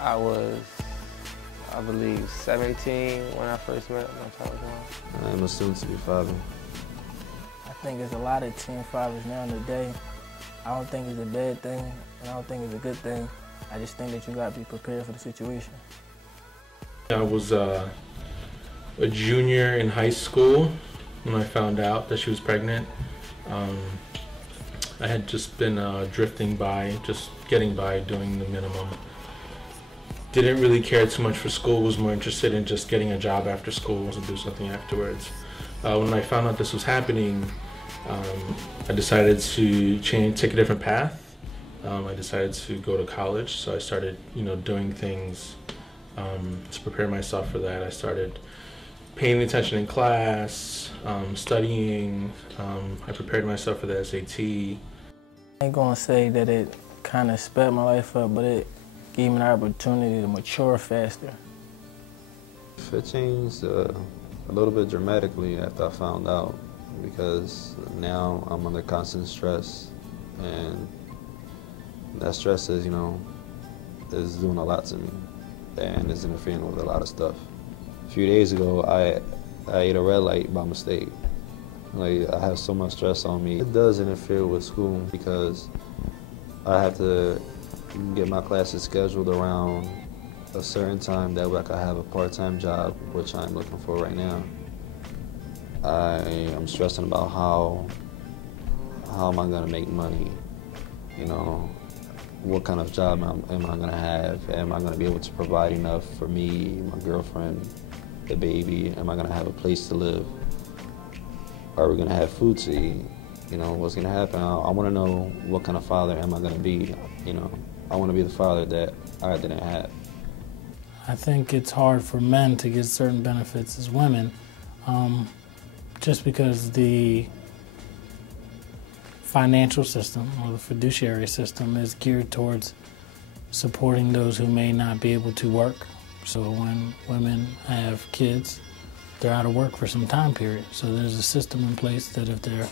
I was, I believe, 17 when I first met my child mom. I'm a soon-to-be father. I think there's a lot of teen fathers now in the day. I don't think it's a bad thing, and I don't think it's a good thing. I just think that you gotta be prepared for the situation. I was a junior in high school when I found out that she was pregnant. I had just been drifting by, just getting by, doing the minimum. Didn't really care too much for school, was more interested in just getting a job after school to do something afterwards. When I found out this was happening, I decided to take a different path. I decided to go to college, so I started, doing things to prepare myself for that. I started paying attention in class, studying. I prepared myself for the SAT. I ain't gonna say that it kind of sped my life up, but it gave me an opportunity to mature faster. It changed a little bit dramatically after I found out, because now I'm under constant stress, and that stress is, is doing a lot to me, and is interfering with a lot of stuff. A few days ago, I ate a red light by mistake. Like, I have so much stress on me. It does interfere with school because I have to get my classes scheduled around a certain time. That way I can have a part-time job, which I'm looking for right now. I am stressing about how am I gonna make money? What kind of job am I gonna have? Am I gonna be able to provide enough for me, my girlfriend, the baby? Am I gonna have a place to live? Are we gonna have food to eat? What's gonna happen? I wanna know what kind of father am I gonna be? I wanna be the father that I didn't have. I think it's hard for men to get certain benefits as women, just because the financial system or the fiduciary system is geared towards supporting those who may not be able to work. So when women have kids, they're out of work for some time period. So there's a system in place that if they're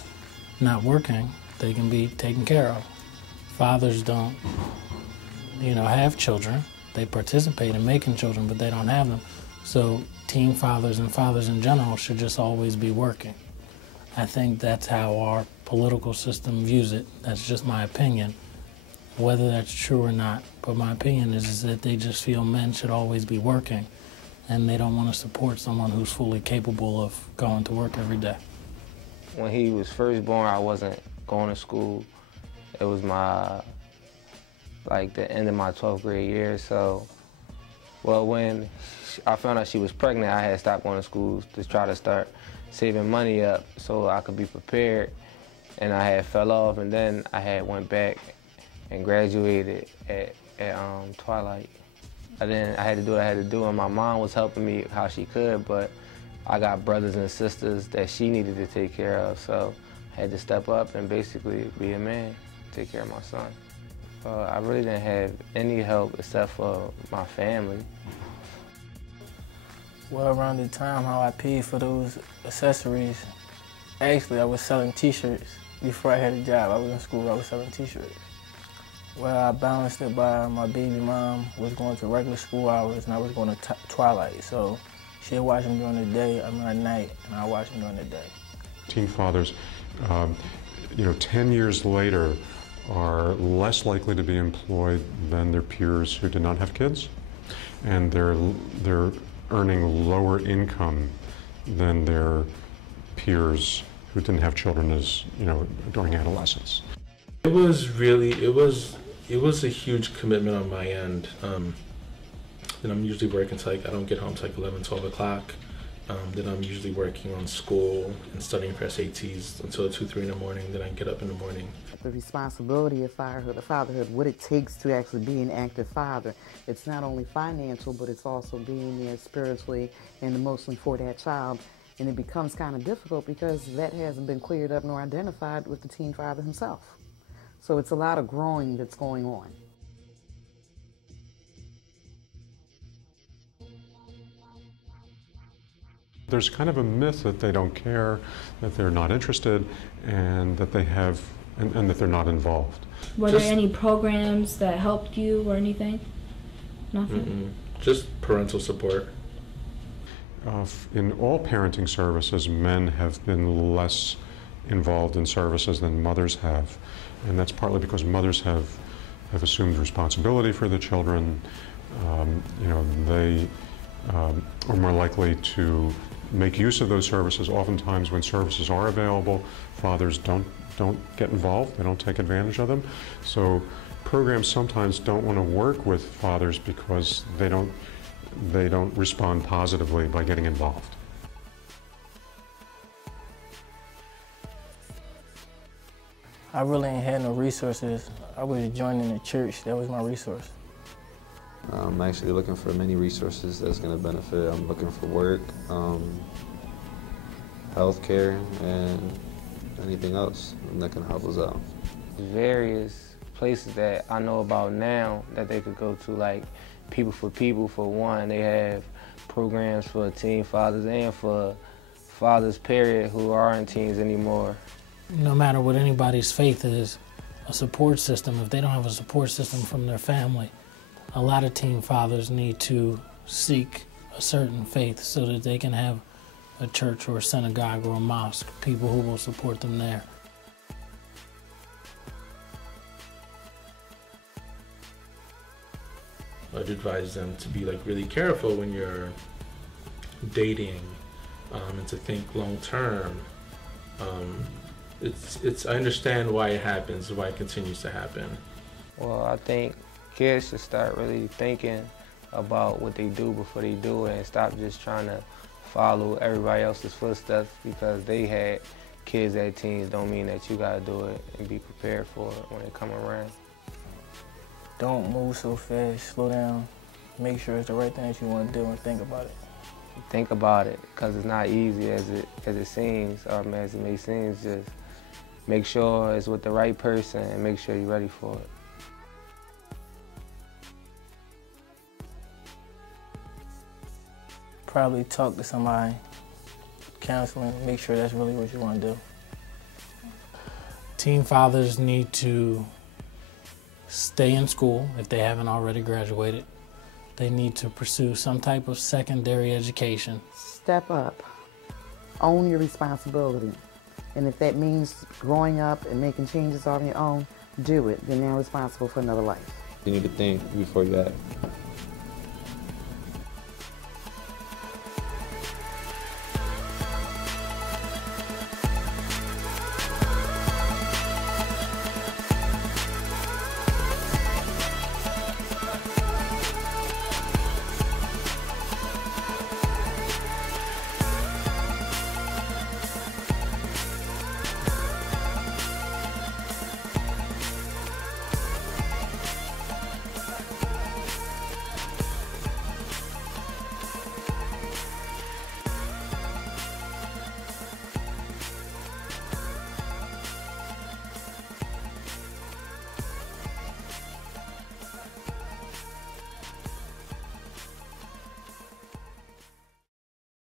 not working, they can be taken care of. Fathers don't, have children. They participate in making children, but they don't have them. So teen fathers and fathers in general should just always be working. I think that's how our political system views it. That's just my opinion, whether that's true or not. But my opinion is that they just feel men should always be working, and they don't want to support someone who's fully capable of going to work every day. When he was first born, I wasn't going to school. It was the end of my 12th grade year. So, when I found out she was pregnant, I had stopped going to school to try to start saving money up so I could be prepared. And I had fell off, and then I had went back and graduated at Twilight. I had to do what I had to do, and my mom was helping me how she could, but I got brothers and sisters that she needed to take care of, so I had to step up and basically be a man, take care of my son. I really didn't have any help except for my family. Well, around the time how I paid for those accessories, actually I was selling t-shirts. Before I had a job, I was in school, I was selling t-shirts. Well, I balanced it by my baby mom was going to regular school hours and I was going to Twilight. So she'd watch them during the day, at night, and I watch them during the day. Teen fathers, 10 years later, are less likely to be employed than their peers who did not have kids, and they're earning lower income than their peers who didn't have children during adolescence. It was a huge commitment on my end. Then I'm usually working till I don't get home till 11, 12 o'clock. Then I'm usually working on school and studying for SATs until 2, 3 in the morning. Then I get up in the morning. The responsibility of fatherhood, what it takes to actually be an active father. It's not only financial, but it's also being there spiritually and emotionally for that child. And it becomes kind of difficult because that hasn't been cleared up nor identified with the teen father himself. So it's a lot of growing that's going on. There's kind of a myth that they don't care, that they're not interested, and that they have, and that they're not involved. Were there any programs that helped you or anything? Nothing? Just parental support. In all parenting services, men have been less involved in services than mothers have. And that's partly because mothers have assumed responsibility for the children. They are more likely to make use of those services. Oftentimes when services are available, fathers don't get involved, they don't take advantage of them. So programs sometimes don't want to work with fathers because they don't respond positively by getting involved. I really ain't had no resources. I was joining the church, that was my resource. I'm actually looking for many resources that's going to benefit. I'm looking for work, healthcare, and anything else that can help us out. Various places that I know about now that they could go to, like People for People, for one. They have programs for teen fathers and for fathers, period, who aren't teens anymore. No matter what anybody's faith is, a support system, if they don't have a support system from their family, a lot of teen fathers need to seek a certain faith so that they can have a church or a synagogue or a mosque, people who will support them there. I'd advise them to be really careful when you're dating, and to think long term. I understand why it happens, why it continues to happen. Well, I think kids should start really thinking about what they do before they do it and stop just trying to follow everybody else's footsteps because they had kids at teens. Don't mean that you gotta do it, and be prepared for it when it come around. Don't move so fast, slow down. Make sure it's the right thing that you want to do and think about it. Think about it, because it's not easy as it seems, or as it may seem. Just make sure it's with the right person and make sure you're ready for it. Probably talk to somebody, counseling, make sure that's really what you want to do. Teen fathers need to stay in school if they haven't already graduated. They need to pursue some type of secondary education. Step up. Own your responsibility. And if that means growing up and making changes on your own, do it. You're now responsible for another life. You need to think before you act.